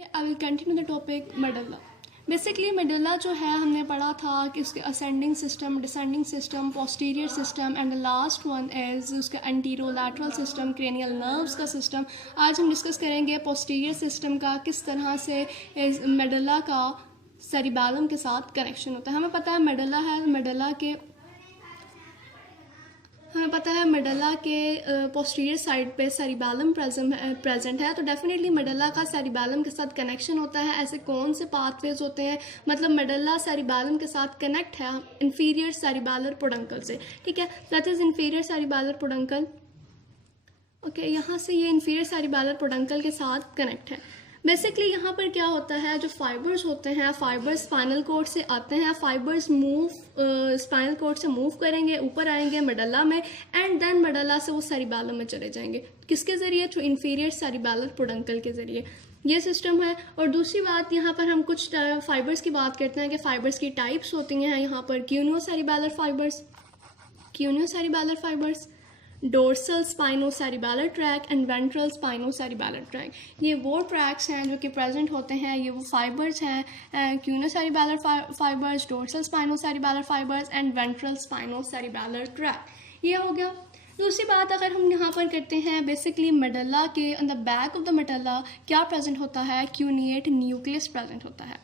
I will continue the topic medulla. Basically medulla जो है हमने पढ़ा था कि उसके ascending system, descending system, posterior system and the last one is उसका एंटीरोलैटरल सिस्टम, क्रेनियल नर्व्स का सिस्टम। आज हम डिस्कस करेंगे पोस्टीरियर सिस्टम का, किस तरह से मेडुला का सेरिबैलम के साथ कनेक्शन होता है। हमें पता है मेडुला है, मेडुला के पोस्टीरियर साइड पे सेरिबैलम प्रेजेंट है, तो डेफिनेटली मेडुला का सेरिबैलम के साथ कनेक्शन होता है। ऐसे कौन से पाथवेज होते हैं, मतलब मेडुला सेरिबैलम के साथ कनेक्ट है इंफीरियर सेरिबैलर पोडंकल से, ठीक है, that is inferior cerebellar पोडंकल। Okay, यहाँ से ये इंफीरियर सेरिबैलर पोडंकल के साथ कनेक्ट है। बेसिकली यहाँ पर क्या होता है, जो फाइबर्स होते हैं, फाइबर्स स्पाइनल कॉर्ड से आते हैं, फाइबर्स स्पाइनल कॉर्ड से मूव करेंगे, ऊपर आएंगे मेडुला में, एंड देन मेडुला से वो सेरिबैलम में चले जाएंगे। किसके ज़रिए? जो इंफीरियर सेरिबैलर पोडंकल के ज़रिए। ये सिस्टम है। और दूसरी बात, यहाँ पर हम कुछ फाइबर्स की बात करते हैं कि फाइबर्स की टाइप्स होती हैं। यहाँ पर cuneo cerebellar fibres, dorsal spinocerebellar tract and ventral spinocerebellar tract. ये वो ट्रैक्स हैं जो कि प्रेजेंट होते हैं, ये वो फाइबर्स हैं, cuneocerebellar fibres, dorsal spinocerebellar fibres and ventral spinocerebellar tract. ये हो गया। दूसरी बात अगर हम यहाँ पर करते हैं, बेसिकली मेडुला के on the back of the medulla क्या प्रेजेंट होता है? क्यूनिएट न्यूक्लियस प्रेजेंट होता है।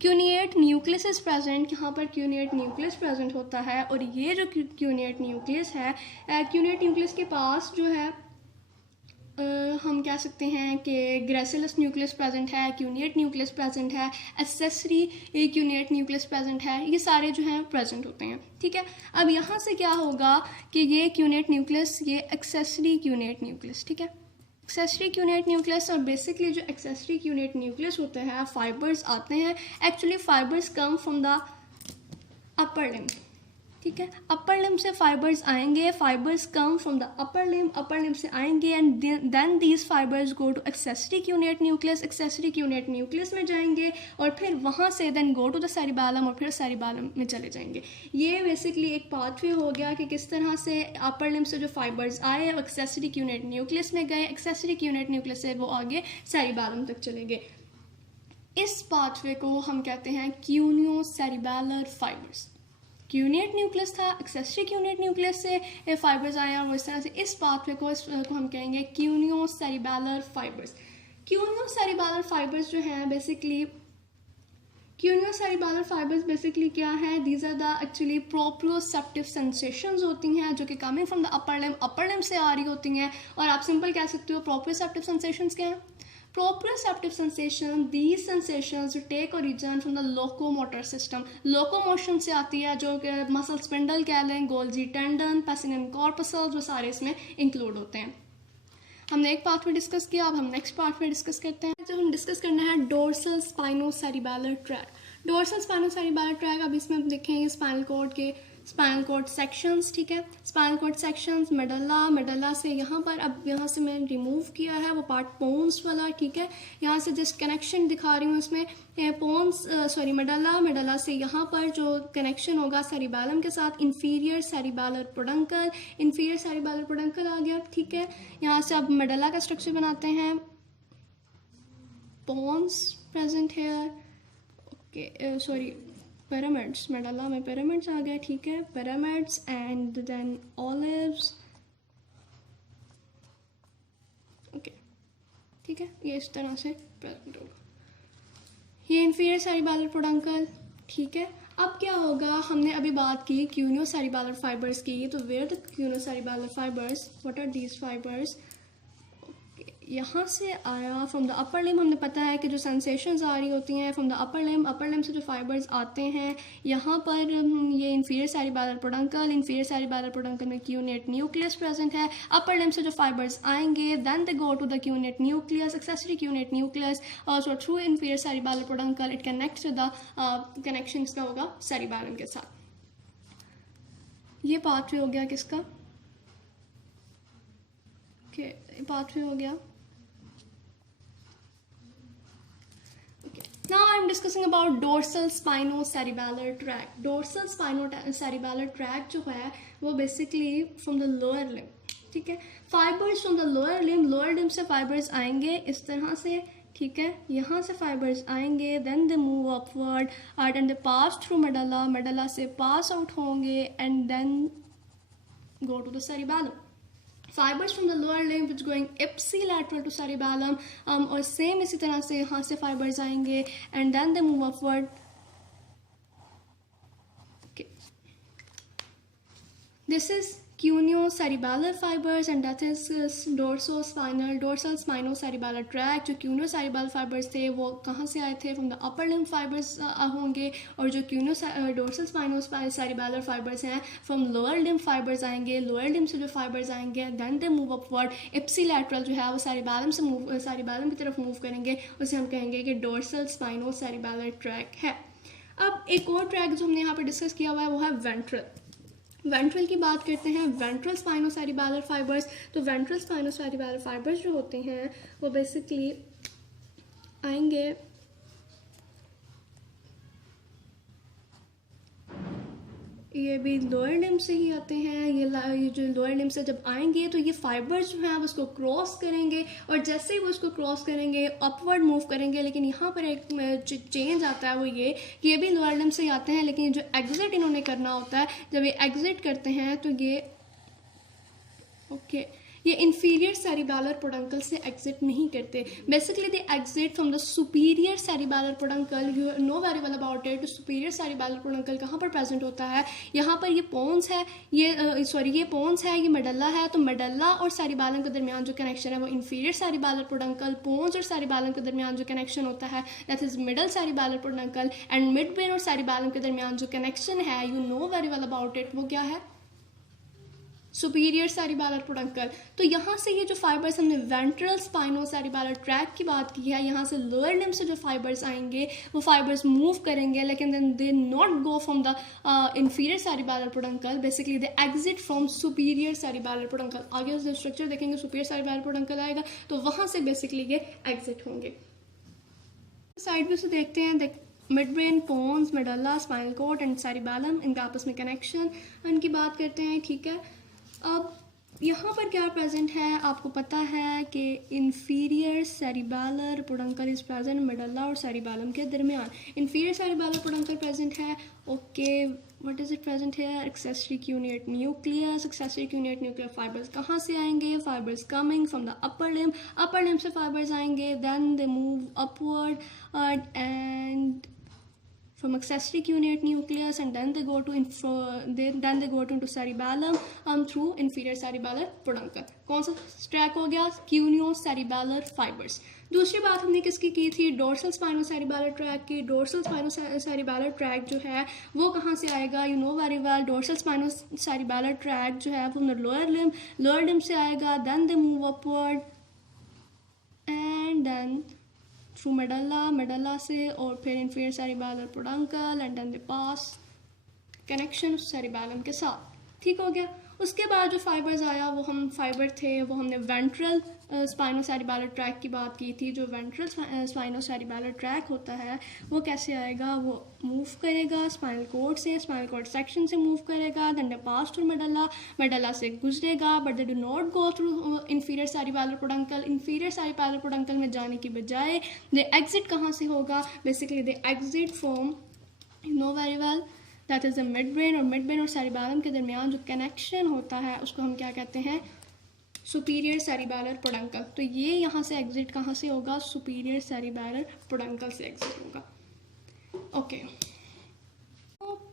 क्यूनिएट न्यूक्लियस इज प्रेजेंट, यहाँ पर क्यूनिएट न्यूक्लियस प्रेजेंट होता है। और ये जो क्यूनिएट न्यूक्लियस है, क्यूनिएट न्यूक्लियस के पास जो है हम कह सकते हैं कि ग्रेसिलस न्यूक्लियस प्रेजेंट है, क्यूनिएट न्यूक्लियस प्रेजेंट है, एक्सेसरी क्यूनिएट न्यूक्लियस प्रेजेंट है। ये सारे जो हैं प्रेजेंट होते हैं, ठीक है। अब यहाँ से क्या होगा कि ये क्यूनिएट न्यूक्लियस, ये एक्सेसरी क्यूनिएट न्यूक्लियस, ठीक है, एक्सेसरी क्यूनिएट न्यूक्लियस। और बेसिकली जो एक्सेसरी क्यूनिएट न्यूक्लियस होते हैं, फाइबर्स आते हैं, actually fibres come from the upper limb, ठीक है, अपर लिम्ब से फाइबर्स आएंगे, fibres come from the upper limb से आएंगे, and then these fibres go to accessory cuneate nucleus, accessory cuneate nucleus में जाएंगे, और फिर वहाँ से then go to the cerebellum, और फिर सेरिबैलम में चले जाएंगे। ये बेसिकली एक पाथवे हो गया कि किस तरह से अपर लिम्ब से जो फाइबर्स आए, एक्सेसरी क्यूनिएट न्यूक्लियस में गए, एक्सेसरी क्यूनिएट न्यूक्लियस से वो आगे सेरिबैलम तक चले गए। इस पाथवे को हम कहते हैं क्यूनियो सेरिबैलर फाइबर्स। क्यूनिएट न्यूक्लियस था, एक्सेसरी क्यूनिएट न्यूक्लियस से फाइबर्स आए, और इस तरह से इस पाथवे को हम कहेंगे क्यूनियो सेरिबैलर फाइबर्स। क्यूनियो सेरिबैलर फाइबर्स जो हैं basically, cuneo cerebellar fibres basically क्या है? These are the actually proprioceptive sensations होती हैं जो कि coming from the upper limb से आ रही होती हैं। और आप सिंपल कह सकते हो प्रोप्रियोसेप्टिव सेंसेशंस क्या हैं? Proprioceptive sensation, these sensations take origin from the locomotor system. Locomotion से आती है, जो कि मसल स्पिंडल कह लें, गोल्जी टेंडन, पेसिनियम कॉर्पसल, जो सारे इसमें इंक्लूड होते हैं। हमने एक पार्ट में डिस्कस किया, अब हम नेक्स्ट पार्ट में डिस्कस करते हैं। जो हम डिस्कस करना है dorsal spinocerebellar track. Dorsal spinocerebellar track, अब इसमें हम देखेंगे स्पाइनल कॉर्ड सेक्शंस, ठीक है, स्पाइनल कॉर्ड सेक्शंस, मेडुला से यहाँ पर, अब यहाँ से मैंने रिमूव किया है वो पार्ट पोन्स वाला, ठीक है, यहाँ से जस्ट कनेक्शन दिखा रही हूँ इसमें, मेडुला से यहाँ पर जो कनेक्शन होगा सेरिबैलम के साथ, इंफीरियर सेरिबैलर पोडंकल आ गया, ठीक है। यहाँ से अब मेडुला का स्ट्रक्चर बनाते हैं, pons present here, okay, sorry, pyramids, medulla में पिरामिड्स आ गए, ठीक है, pyramids and then olives, okay, ठीक है, ये इस तरह से प्रेजेंट होगा। ये इंफीरियर सेरिबैलर पोडंकल, ठीक है। अब क्या होगा, हमने अभी बात की क्यूनियो सेरिबैलर फाइबर्स की, तो where the cuneo cerebellar fibres, what are these fibres? यहाँ से आया फ्रॉम द अपर लिम्ब। हमने पता है कि जो सेंसेशंस आ रही होती हैं फ्रॉम द अपर लिम्ब से जो फाइबर्स आते हैं, यहाँ पर ये इंफीरियर सेरिबैलर पोडंकल में क्यूनिएट न्यूक्लियस प्रेजेंट है। अपर लिम्ब से जो फाइबर्स आएंगे, then they go to the cuneate nucleus, accessory cuneate nucleus, so through inferior cerebellar peduncle it connects to the connection इसका होगा सेरिबैलम के साथ। ये पाथवे हो गया किसका? ओके, पाथवे हो गया। Now I'm discussing about dorsal spinocerebellar tract. Dorsal spinocerebellar tract जो है वो basically from the lower limb, ठीक है, fibres from the lower limb से फाइबर्स आएंगे इस तरह से, ठीक है, यहाँ से फाइबर्स आएंगे, then they move upward and they pass through medulla, medulla से पास आउट होंगे and then go to the cerebellum. Fibers from the lower limb which going ipsilateral to cerebellum, और सेम इसी तरह से यहाँ से फाइबर्स आएंगे and then they move upward. This is cuneo-cerebellar fibers and that is dorsal spinocerebellar tract. जो cuneo-cerebellar fibers थे वो कहाँ से आए थे? From the upper limb fibers होंगे, और जो dorsal spinocerebellar fibers हैं from lower limb fibers आएंगे. lower limb से जो fibers आएंगे then they move upward, ipsilateral जो है वो cerebellum की तरफ मूव करेंगे, उसे हम कहेंगे कि dorsal spinocerebellar tract है. अब एक और ट्रैक जो हमने यहाँ पर डिस्कस किया हुआ है वो है वेंट्रल. वेंट्रल की बात करते हैं, वेंट्रल स्पाइनोसेरिबैलर फाइबर्स. तो वेंट्रल स्पाइनोसेरिबैलर फाइबर्स जो होते हैं वो बेसिकली आएंगे ये भी लोअर लिम्ब से ही आते हैं. ये जो लोअर लिम्ब से जब आएंगे तो ये फाइबर्स जो हैं वो उसको क्रॉस करेंगे, और जैसे ही वो उसको क्रॉस करेंगे अपवर्ड मूव करेंगे. लेकिन यहाँ पर एक चेंज आता है, वो ये कि ये भी लोअर लिम्ब से ही आते हैं, लेकिन जो एग्जिट इन्होंने करना होता है, जब ये एग्जिट करते हैं तो ये इंफीरियर सेरिबैलर पोडंकल से एग्जिट नहीं करते. Basically they exit from the superior cerebellar peduncle. You know very well about it. Superior cerebellar peduncle कहाँ पर प्रेजेंट होता है? यहाँ पर ये पोन्स है, ये पोन्स है, ये मेडल्ला है. तो मेडल्ला और सेरिबैलम के दरमियान जो कनेक्शन है वो इंफीरियर सेरिबैलर पोडंकल. पोन्स और सेरिबैलम के दरमियान जो कनेक्शन होता है that is middle cerebellar peduncle. And mid brain और सेरिबैलम के दरमियान जो कनेक्शन है, you know very well about it, वो क्या है? Superior cerebellar peduncle. तो यहाँ से ये जो फाइबर्स हमने वेंट्रल स्पाइनोसेरिबैलर ट्रैक की बात की है, यहाँ से लोअर लिम्ब से जो फाइबर्स आएंगे वो फाइबर्स मूव करेंगे, लेकिन then they not go from the inferior cerebellar peduncle. Basically they exit from superior cerebellar peduncle. आगे उस स्ट्रक्चर देखेंगे, सुपीरियर सेरिबैलर पोडंकल आएगा तो वहाँ से बेसिकली ये एग्जिट होंगे. साइड व्यू से देखते हैं, mid brain, pons, medulla, spinal cord and cerebellum, इनका आपस में कनेक्शन, इनकी बात करते हैं. ठीक है, अब यहाँ पर क्या प्रेजेंट है? आपको पता है कि inferior cerebellar peduncle is present medulla और सेरिबैलम के दरमियान. इंफीरियर सेरिबैलर पोडंकल प्रेजेंट है. Okay, what is it present है? Accessory cuneate nucleus. Accessory cuneate nuclear fibers कहाँ से आएंगे? Fibers coming from the upper limb. Upper limb से fibres आएंगे, then they move upward and from accessory cuneate nucleus and then they go to into cerebellum through inferior cerebellar peduncle. कौन सा track हो गया? cuneo-cerebellar fibers. दूसरी बात हमने किसकी की थी? डोर्सल स्पाइनोसेरिबैलर ट्रैक की. डोर्सल स्पाइनोसेरिबैलर ट्रैक जो है वो कहाँ से आएगा? You know very well. Dorsal spinocerebellar tract जो है वो लोअर लिम्ब से आएगा, then they move upward and then through medulla से, और फिर inferior cerebellar peduncle and then they pass connection cerebellum के साथ. ठीक हो गया. उसके बाद जो फाइबर्स आया वो हमने वेंट्रल स्पाइनोसेरिबैलर ट्रैक की बात की थी. जो वेंट्रल स्पाइनोसेरिबैलर ट्रैक होता है वो कैसे आएगा? वो मूव करेगा स्पाइनल कॉर्ड से, स्पाइनल कॉर्ड सेक्शन से मूव करेगा, then they pass through medulla से गुजरेगा, but they do not go through inferior cerebellar peduncle. Inferior cerebellar peduncle में जाने की बजाय दे एग्जिट कहाँ से होगा? Basically they exit from, you know very well, that is the mid brain. और मिड ब्रेन और सेरिबैलम के दरमियान जो कनेक्शन होता है उसको हम क्या कहते हैं? Superior cerebellar peduncle. तो ये यहाँ से एग्जिट कहाँ से होगा? सुपीरियर सेरिबैलर पोडंकल से एग्जिट होगा. ओके,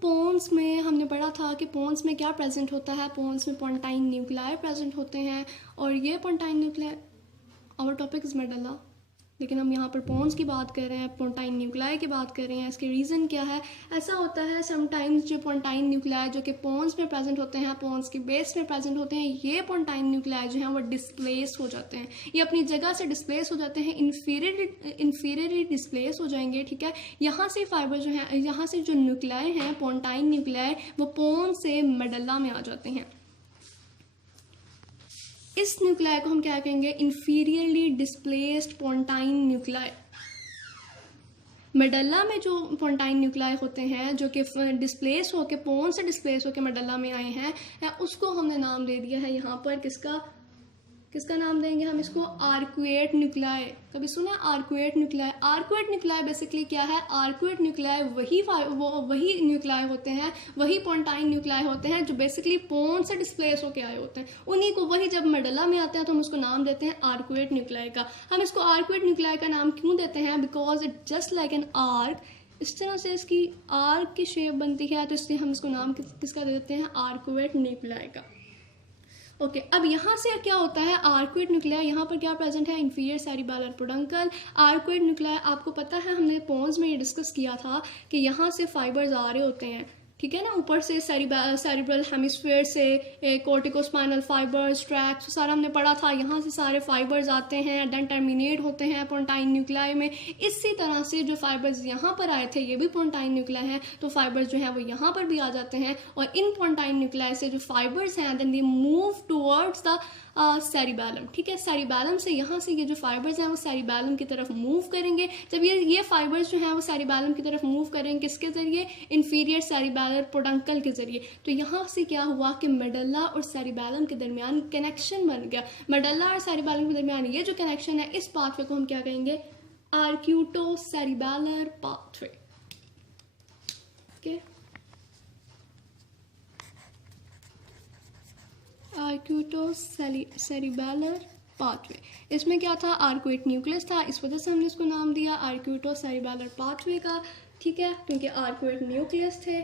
पोन्स में हमने पढ़ा था कि पोन्स में क्या प्रेजेंट होता है? पोन्स में पोंटाइन न्यूक्लियाई प्रेजेंट होते हैं, और ये पोंटाइन न्यूक्लियाई, आवर टॉपिक इज मेडल्ला, लेकिन हम यहाँ पर पोन्स की बात कर रहे हैं, पोंटाइन न्यूक्लियाई की बात कर रहे हैं. इसके रीज़न क्या है? ऐसा होता है समटाइम्स जो पोंटाइन न्यूक्लियाई जो कि पोन्स में प्रेजेंट होते हैं, पोन्स की बेस में प्रेजेंट होते हैं, ये पोंटाइन न्यूक्लियाई जो हैं वो डिस्प्लेस हो जाते हैं. ये अपनी जगह से डिस्प्लेस हो जाते हैं, इन्फीरियरली डिस्प्लेस हो जाएंगे. ठीक है, यहाँ से फाइबर जो है, यहाँ से जो न्यूक्लियाई हैं पोंटाइन न्यूक्लियाई, वो पोन से मेडल्ला में आ जाते हैं. इस न्यूक्लियाई को हम क्या कहेंगे? Inferiorly displaced pontine nuclei. Medulla में जो पोंटाइन न्यूक्लियाई होते हैं जो कि डिस्प्लेस होकर, पोन से डिस्प्लेस होकर मेडल्ला में आए हैं, उसको हमने नाम दे दिया है यहाँ पर किसका? किसका नाम देंगे हम इसको? Arcuate nuclei. कभी सुना है arcuate nuclei? Arcuate nuclei basically क्या है? आर्कुएट न्यूक्लियाई वही न्यूक्लियाई होते हैं, वही पोंटाइन न्यूक्लियाई होते हैं जो बेसिकली पोन से डिस्प्लेस होके आए होते हैं, उन्हीं को वही जब मेडुला में आते हैं तो हम उसको नाम देते हैं आर्कुएट न्यूक्लियाई का। हम इसको आर्कुएट न्यूक्लियाई का नाम क्यों देते हैं? Because it just like an arc, इस तरह से इसकी आर्क की शेप बनती है, तो इसलिए हम इसको नाम किसका दे देते हैं? आर्कुएट न्यूक्लियाई का। ओके अब यहाँ से क्या होता है? आर्कुएट न्यूक्लियाई यहाँ पर क्या प्रेजेंट है? Inferior cerebellar peduncle. Arcuate nuclei आपको पता है, हमने पोन्स में ये डिस्कस किया था कि यहाँ से फाइबर्स आ रहे होते हैं, ठीक है ना, ऊपर से सेरिब्रल हेमिस्फीयर से कोर्टिकोस्पाइनल फाइबर्स, ट्रैक्स, सारा हमने पढ़ा था। यहाँ से सारे फाइबर्स आते हैं, देन टर्मिनेट होते हैं पोंटाइन न्यूक्लियाई में। इसी तरह से जो फाइबर्स यहाँ पर आए थे ये भी पोंटाइन न्यूक्लियाई हैं, तो फाइबर्स जो हैं वो यहाँ पर भी आ जाते हैं, और इन पोंटाइन न्यूक्लियाई से जो फाइबर्स हैं then they move towards the cerebellum, ठीक है। सेरिबैलम से यहाँ से ये जो फाइबर्स हैं वो सेरिबैलम की तरफ मूव करेंगे। जब ये फाइबर्स जो हैं वो सेरिबैलम की तरफ मूव करेंगे, किसके ज़रिए? इन्फीरियर सेरिबैलर पोडंकल के ज़रिए। तो यहाँ से क्या हुआ कि मेडुला और सेरिबैलम के दरमियान कनेक्शन बन गया। मेडुला और सेरिबैलम के दरमियान ये जो कनेक्शन है, इस पाथवे को हम क्या कहेंगे? Arcuato cerebellar pathway. Okay, arcuato cerebellar pathway. इसमें क्या था? आर्कुएट न्यूक्लियस था, इस वजह से हमने इसको नाम दिया आर्क्यूटो सेरिबैलर पाथवे का, ठीक है, क्योंकि आर्कुएट न्यूक्लियस थे।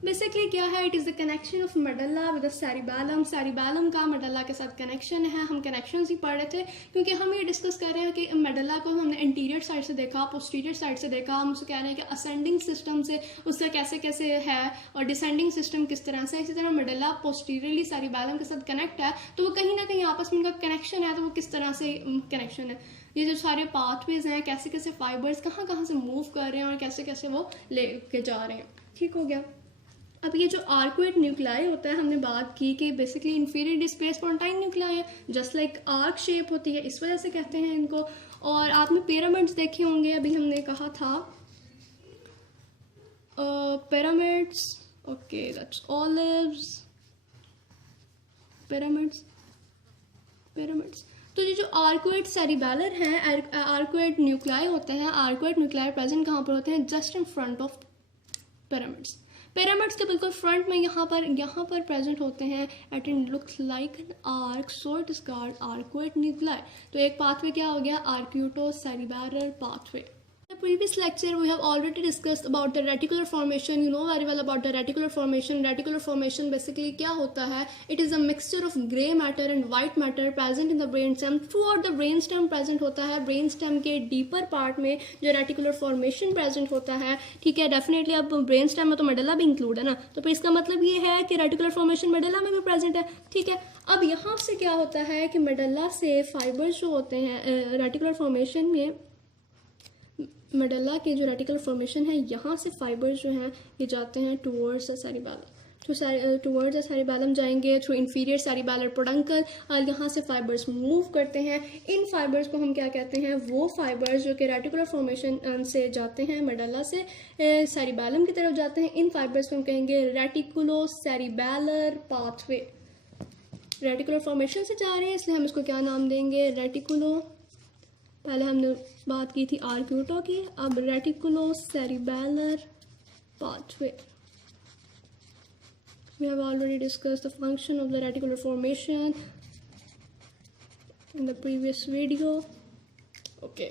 बेसिकली क्या है? It is the connection of medulla with the cerebellum. Cerebellum का मेडुला के साथ कनेक्शन है। हम कनेक्शन ही पढ़ रहे थे क्योंकि हम ये डिस्कस कर रहे हैं कि मेडुला को हमने इंटीरियर साइड से देखा, पोस्टीरियर साइड से देखा। हम उसको कह रहे हैं कि असेंडिंग सिस्टम से उसका कैसे कैसे है और डिसेंडिंग सिस्टम किस तरह से। इसी तरह मेडुला पोस्टीरियरली सेरिबैलम के साथ कनेक्ट है, तो वो कहीं ना कहीं आपस में उनका कनेक्शन है, तो वो किस तरह से कनेक्शन है। ये जो सारे पाथवेज हैं, कैसे कैसे फाइबर्स कहाँ कहाँ से मूव कर रहे हैं और कैसे कैसे वो लेके जा रहे हैं, ठीक हो गया। अब ये जो आर्कुएट न्यूक्लियाई होता है, हमने बात की कि बेसिकली इंफीरियर डिस्प्लेस पोंटाइन न्यूक्लियाई है, जस्ट लाइक आर्क शेप होती है, इस वजह से कहते हैं इनको। और आपने पिरामिड्स देखे होंगे, अभी हमने कहा था pyramids, okay that's olives, pyramids. तो ये जो आर्कुएट सेरिबैलर हैं, आर्कुएट न्यूक्लियाई होते हैं, आर्कुएट न्यूक्लियाई प्रेजेंट कहाँ पर होते हैं? Just in front of pyramids. Pyramids के बिल्कुल फ्रंट में यहाँ पर प्रेजेंट होते हैं। At it looks like an arc, so it is called arcuate nuclei. तो एक पाथवे क्या हो गया? आर्क्यूटो cerebellar pathway. In the previous lecture we have already discussed about the reticular formation. You know very well about the reticular formation. Reticular formation basically क्या होता है? It is a mixture of grey matter and white matter present in the brainstem. Throughout the brainstem present होता है। brainstem के deeper part में जो reticular formation present होता है, ठीक है, definitely अब brainstem में तो मेडुला भी include है ना, तो फिर इसका मतलब ये है कि reticular formation मेडुला में भी present है, ठीक है। अब यहाँ से क्या होता है कि मेडुला से फाइबर्स जो होते हैं रेटिकुलर फॉर्मेशन में, मेडुला के जो रेटिकुलर फॉर्मेशन है, यहाँ से फाइबर्स जो हैं ये जाते हैं towards the cerebellum, towards the cerebellum जाएंगे थ्रू इंफीरियर सेरिबैलर पोडंकल, और यहाँ से फाइबर्स मूव करते हैं। इन फाइबर्स को हम क्या कहते हैं? वो फाइबर्स जो कि रेटिकुलर फॉर्मेशन से जाते हैं, मेडुला से सेरिबैलम की तरफ जाते हैं, इन फाइबर्स को हम कहेंगे reticulo cerebellar pathway. Reticular formation से जा रहे हैं इसलिए हम इसको क्या नाम देंगे? रेटिकुलो। पहले हमने बात की थी आर्क्यूटो की, अब reticulo cerebellar pathway. We have already discussed the function of the reticular formation in the previous video. Okay.